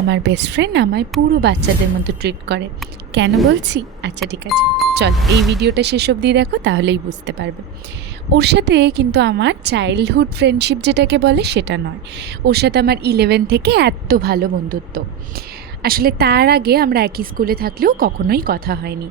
আমার best friend আমায় পুরো বাচ্চাদের মতো ট্রিট করে। কেন বলছি? আচ্ছা ঠিক আছে, চল এই ভিডিওটা শেষ অবধি দেখো, তাহলেই বুঝতে পারবে। ওর সাথে কিন্তু আমার চাইল্ডহুড ফ্রেন্ডশিপ যেটাকে বলে সেটা নয়, ওর সাথে আমার 11 থেকে এত ভালো বন্ধুত্ব। আসলে তার আগে আমরা একই স্কুলে থাকলেও কখনোই কথা হয়নি।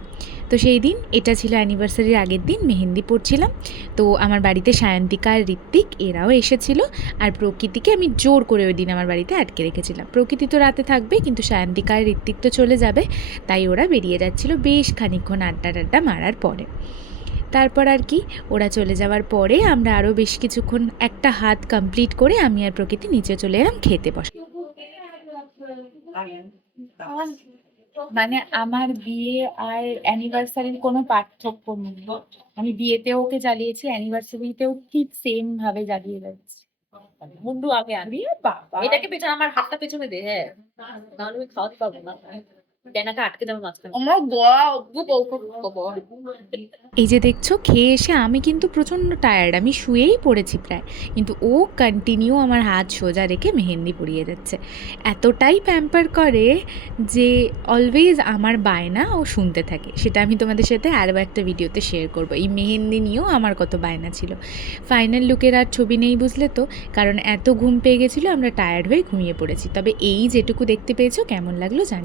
তো সেই দিন, এটা ছিল অ্যানিভার্সারির আগের দিন, মেহেন্দি পড়ছিলাম। তো আমার বাড়িতে সায়ন্তিকা আর ঋত্বিক এরাও এসেছিলো। আর প্রকৃতিকে আমি জোর করে ওই দিন আমার বাড়িতে আটকে রেখেছিলাম। প্রকৃতি তো রাতে থাকবে, কিন্তু সায়ন্তিকা আর ঋত্বিক তো চলে যাবে, তাই ওরা বেরিয়ে যাচ্ছিলো বেশ খানিকক্ষণ আড্ডা টাড্ডা মারার পরে। তারপর আর কি, ওরা চলে যাওয়ার পরে আমরা আরও বেশ কিছুক্ষণ একটা হাত কমপ্লিট করে আমি আর প্রকৃতি নিচে চলে এলাম খেতে বসে। মানে আমার বিয়ে আর অ্যানিভার্সারির কোনো পার্থক্য নেই। আমি বিয়েতেও ওকে জ্বালিয়েছি, অ্যানিভার্সারিতেও ঠিক সেম ভাবে জ্বালিয়ে যাচ্ছি। মুন্ডু আগে আনবি। বাবা, এটাকে পেছনে, আমার হাতটা পেছনে দে। হ্যাঁ, নাহলে আমি খাওয়াতে পারবো না। ডেনাকে আটকে যাবে মাঝখানে। আমার গলা এই যে দেখছো, খেয়ে এসে আমি কিন্তু প্রচণ্ড টায়ার্ড, আমি শুয়েই পড়েছি প্রায়, কিন্তু ও কন্টিনিউ আমার হাত সোজা রেখে মেহেন্দি পরিয়ে যাচ্ছে। এতটাই প্যাম্পার করে যে অলওয়েজ আমার বায়না ও শুনতে থাকে। সেটা আমি তোমাদের সাথে আরও একটা ভিডিওতে শেয়ার করব। এই মেহেন্দি নিয়েও আমার কত বায়না ছিল। ফাইনাল লুকের আর ছবি নেই, বুঝলে তো, কারণ এত ঘুম পেয়ে গেছিলো, আমরা টায়ার্ড হয়ে ঘুমিয়ে পড়েছি। তবে এই যেটুকু দেখতে পেয়েছো কেমন লাগলো জানি।